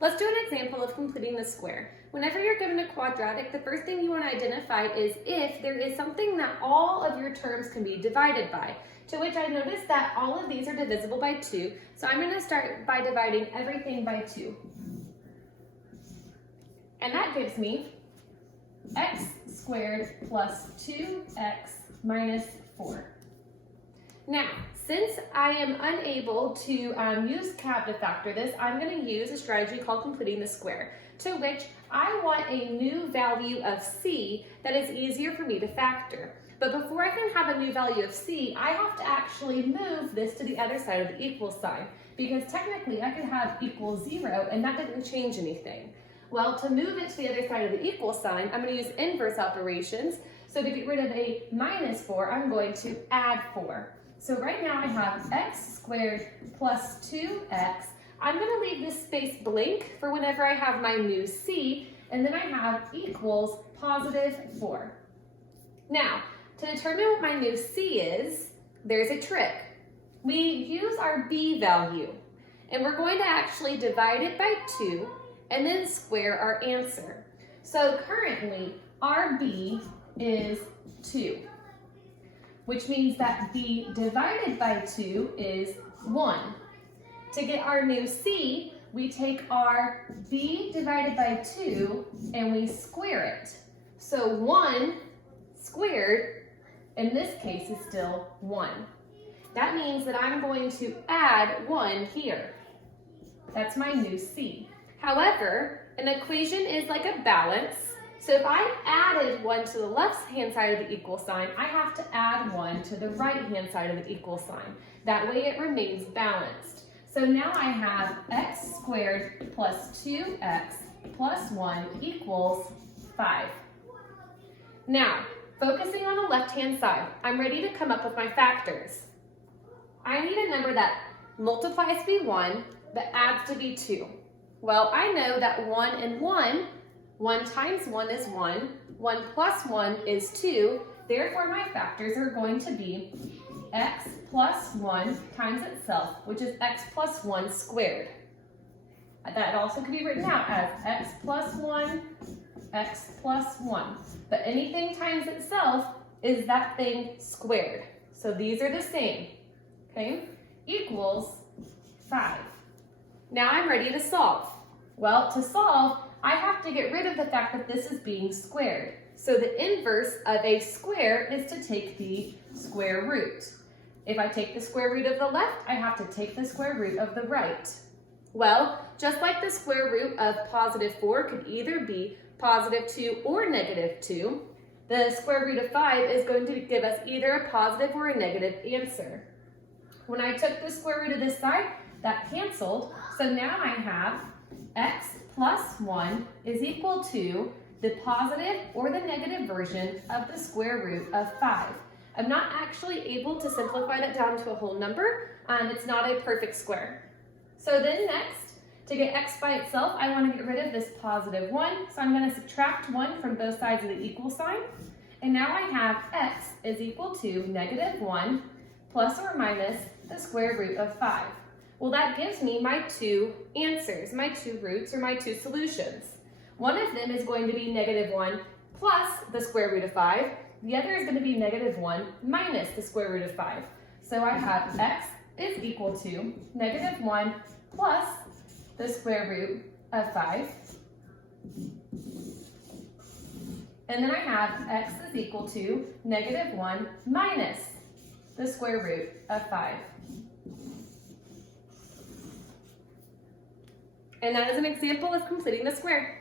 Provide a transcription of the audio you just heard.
Let's do an example of completing the square. Whenever you're given a quadratic, the first thing you want to identify is if there is something that all of your terms can be divided by, to which I noticed that all of these are divisible by 2, so I'm going to start by dividing everything by 2. And that gives me x squared plus 2x minus 4. Now, since I am unable to use CAB to factor this, I'm going to use a strategy called completing the square, to which I want a new value of c that is easier for me to factor. But before I can have a new value of c, I have to actually move this to the other side of the equal sign, because technically I could have equals 0 and that didn't change anything. Well, to move it to the other side of the equal sign, I'm going to use inverse operations. So to get rid of a minus 4, I'm going to add 4. So right now I have x squared plus 2x. I'm going to leave this space blank for whenever I have my new c, and then I have equals positive 4. Now, to determine what my new c is, there's a trick. We use our b value, and we're going to actually divide it by 2 and then square our answer. So currently, our b is 2, which means that b divided by 2 is 1. To get our new c, we take our b divided by 2 and we square it. So 1 squared, in this case, is still 1. That means that I'm going to add 1 here. That's my new c. However, an equation is like a balance. So if I added 1 to the left-hand side of the equal sign, I have to add 1 to the right-hand side of the equal sign. That way it remains balanced. So now I have x squared plus 2x plus 1 equals 5. Now, focusing on the left-hand side, I'm ready to come up with my factors. I need a number that multiplies to be 1, but adds to be 2. Well, I know that 1 and 1 times 1 is 1, 1 plus 1 is 2, therefore my factors are going to be x plus 1 times itself, which is x plus 1 squared. That also could be written out as x plus 1, x plus 1. But anything times itself is that thing squared. So these are the same, okay? Equals 5. Now I'm ready to solve. Well, to solve, I have to get rid of the fact that this is being squared. So the inverse of a square is to take the square root. If I take the square root of the left, I have to take the square root of the right. Well, just like the square root of positive 4 could either be positive 2 or negative 2, the square root of 5 is going to give us either a positive or a negative answer. When I took the square root of this side, that canceled, so now I have x plus 1 is equal to the positive or the negative version of the square root of 5. I'm not actually able to simplify that down to a whole number. It's not a perfect square. So then next, to get x by itself, I want to get rid of this positive 1. So I'm going to subtract 1 from both sides of the equal sign. And now I have x is equal to negative 1 plus or minus the square root of 5. Well, that gives me my two answers, my two roots, or my two solutions. One of them is going to be negative 1 plus the square root of 5. The other is going to be negative 1 minus the square root of 5. So I have x is equal to negative 1 plus the square root of 5. And then I have x is equal to negative 1 minus the square root of 5. And that is an example of completing the square.